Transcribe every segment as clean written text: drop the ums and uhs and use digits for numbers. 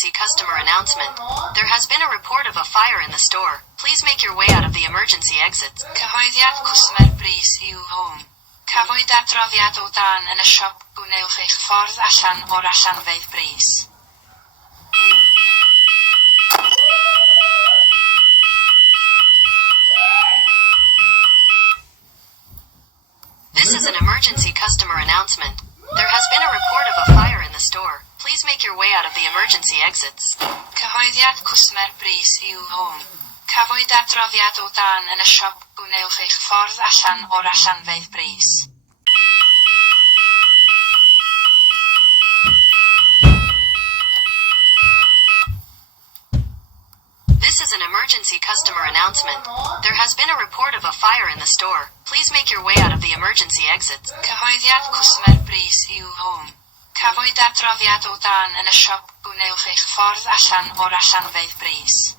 emergency customer announcement. There has been a report of a fire in the store. Please make your way out of the emergency exits. Cyhoeddiad cwsmer brys i'w home. Cafwyd adroddiad o dan yn y siop. Gwnewch eich ffordd allan o'r allanfeydd brys. This is an emergency customer announcement. There has been a report of a fire in the store. Please make your way out of the emergency exits. Cyhoeddiad cwsmer brys i'w home. Cafwyd adroddiad o dan yn y siop. Gwnewch eich ffordd allan o'r allanfeydd brys. This is an emergency customer announcement. There has been a report of a fire in the store. Please make your way out of the emergency exits. Cyhoeddiad cwsmer brys i'w home. Cafwyd adroddiad o dan yn y siop. Gwnewch eich ffordd allan o'r allanfeydd brys.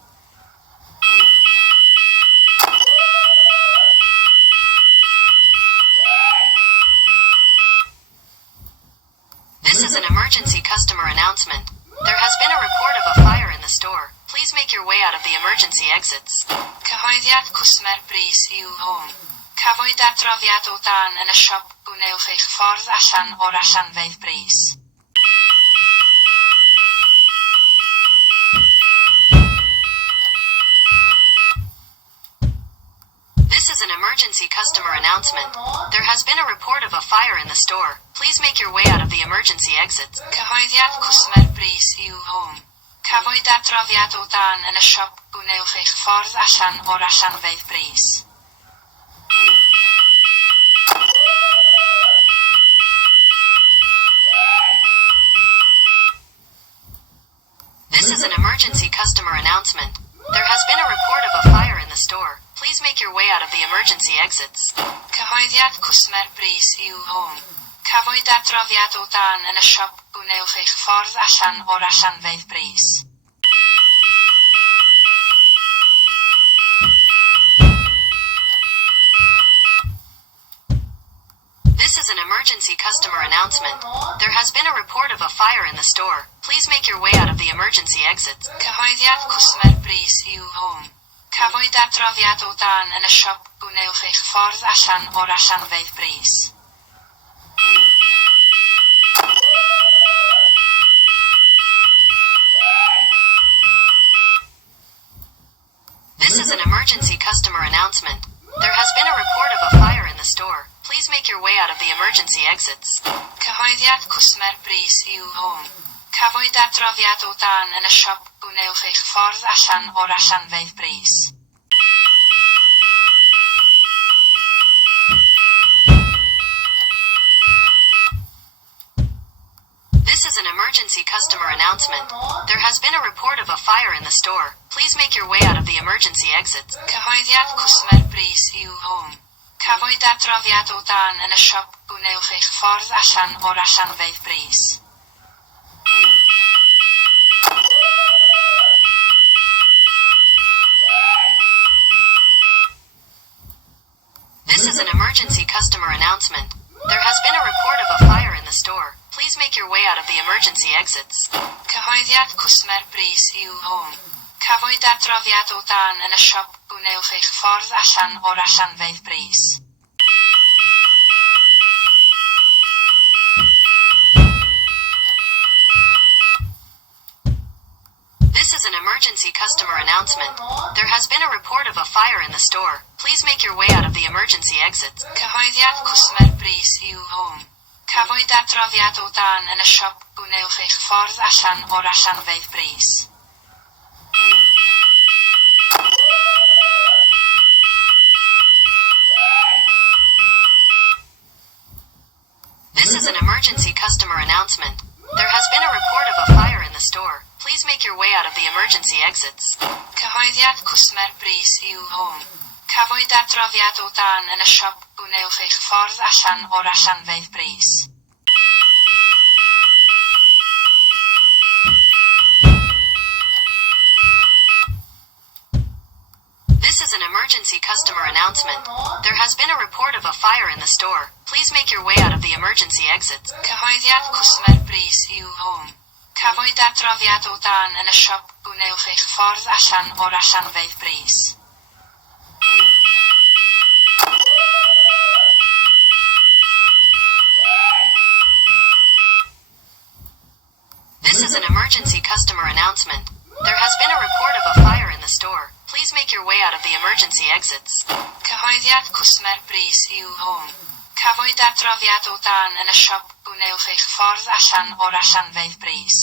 This is an emergency customer announcement. There has been a report of a fire in the store. Please make your way out of the emergency exits. Cyhoeddiad cwsmer brys i'w home. Cafwyd adroddiad o dan yn y siop. Gwnewch eich ffordd allan o'r allanfeydd brys. This is an emergency customer announcement. There has been a report of a fire in the store. Please make your way out of the emergency exits. Cyhoeddiad cwsmer brys i'w home. Cafwyd adroddiad o dan yn y siop. Gwnewch eich ffordd allan o'r allanfeydd brys. This is an emergency customer announcement. There has been a report of a fire in the store. Please make your way out of the emergency exits. Cyhoeddiad cwsmer brys i'w home. Cafwyd adroddiad o dan yn y siop. Gwnewch eich ffordd allan o'r allanfeydd brys. This is an emergency customer announcement. There has been a report of a fire in the store. Please make your way out of the emergency exits. Cyhoeddiad cwsmer brys i'w home. Cafwyd adroddiad o dan yn y siop. Gwnewch eich ffordd allan o'r allanfeydd brys. This is an emergency customer announcement. There has been a report of a fire in the store. Please make your way out of the emergency exits. Cyhoeddiad cwsmer brys i'w home. Cafwyd adroddiad o dan yn y siop. Gwnewch eich ffordd allan o'r allanfeydd brys. This is an emergency customer announcement. There has been a report of a fire in the store. Please make your way out of the emergency exits. Cyhoeddiad cwsmer brys i'w home. Cafwyd adroddiad o dan yn y siop. Gwnewch eich ffordd allan o'r allanfeydd brys. This is an emergency customer announcement. There has been a report of a fire in the store. Please make your way out of the emergency exits. Cyhoeddiad cwsmer brys i'w home. Cafwyd adroddiad o dan yn y siop. Gwnewch eich ffordd allan o'r allanfeydd brys. This is an emergency customer announcement. There has been a report of a fire in the store. Please make your way out of the emergency exits. Cyhoeddiad cwsmer brys i'w home. Cafwyd adroddiad o dan yn y siop. Gwnewch eich ffordd allan o'r allanfeydd brys. This is an emergency customer announcement. There has been a report of a fire in the store. Please make your way out of the emergency exits. Cyhoeddiad cwsmer brys i'w home. Cafwyd adroddiad o dan yn y siop. Gwnewch eich ffordd allan o'r allanfeydd brys. This is an emergency customer announcement. There has been a report of a fire in the store. Please make your way out of the emergency exits. Cyhoeddiad cwsmer brys i'w home. Cafwyd adroddiad o dan yn y siop. Gwnewch eich ffordd allan o'r allanfeydd bris. This is an emergency customer announcement. There has been a report of a fire in the store. Please make your way out of the emergency exits. Cyhoeddiad cwsmer bris i'w hwn. Cafwyd adroddiad o dan yn y siop. Gwnewch eich ffordd allan o'r allanfeydd bris.